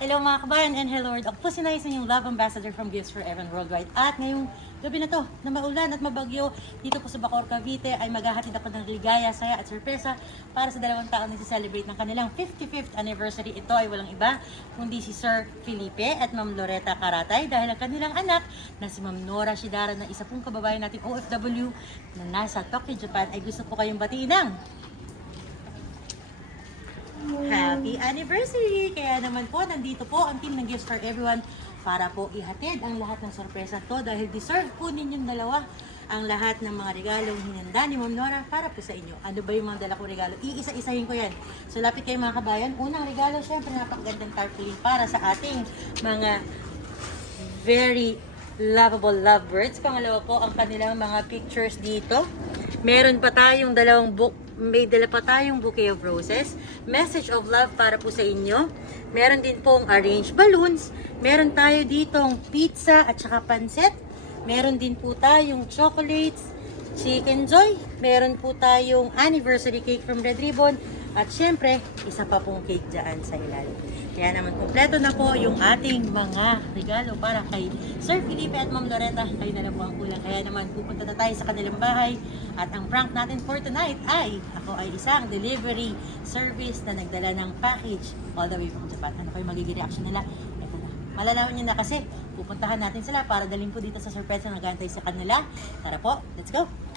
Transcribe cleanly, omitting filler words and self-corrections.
Hello mga kabayan and hello world. Ako po si Nais, yung Love Ambassador from Gifts for Everyone Worldwide. At ngayong gabi na to, na maulan at mabagyo, dito po sa Bacoor, Cavite, ay maghahatid ako ng ligaya, saya at sorpresa para sa dalawang taon na si-celebrate ng kanilang 55th anniversary. Ito ay walang iba kundi si Sir Felipe at Ma'am Loretta Caratay dahil ang kanilang anak na si Ma'am Nora Shidara na isa pong kababayan nating OFW na nasa Tokyo, Japan ay gusto po kayong batiin ng Happy anniversary! Kaya naman po, nandito po ang team ng Gifts for Everyone para po ihatid ang lahat ng sorpresa to dahil deserve po ninyong dalawa ang lahat ng mga regalong hinanda ni Ma'am Nora para po sa inyo. Ano ba yung mga dala kong regalo? Iisa-isahin ko yan. So lapit kayo mga kabayan. Unang regalo, syempre napakagandang tarpaulin para sa ating mga very lovable lovebirds. Pangalawa po, ang kanilang mga pictures dito. Meron pa tayong may dala pa tayong bouquet of roses, message of love para po sa inyo. Meron din pong arranged balloons. Meron tayo ditong pizza at saka pansit. Meron din po tayong chocolates, chicken joy. Meron po tayong anniversary cake from Red Ribbon. At syempre, isa pa pong cake dyan sa ilalim. Kaya naman, kompleto na po yung ating mga regalo para kay Sir Felipe at Ma'am Loretta. Kayo na lang po ang kulang. Kaya naman, pupunta na tayo sa kanilang bahay. At ang prank natin for tonight ay, ako ay isang delivery service na nagdala ng package all the way from Japan. Ano kayo magiging reaction nila? Ito na. Malalaman nyo na kasi, pupuntahan natin sila para dalhin po dito sa surprise na nag-aantay sa kanila. Tara po, let's go!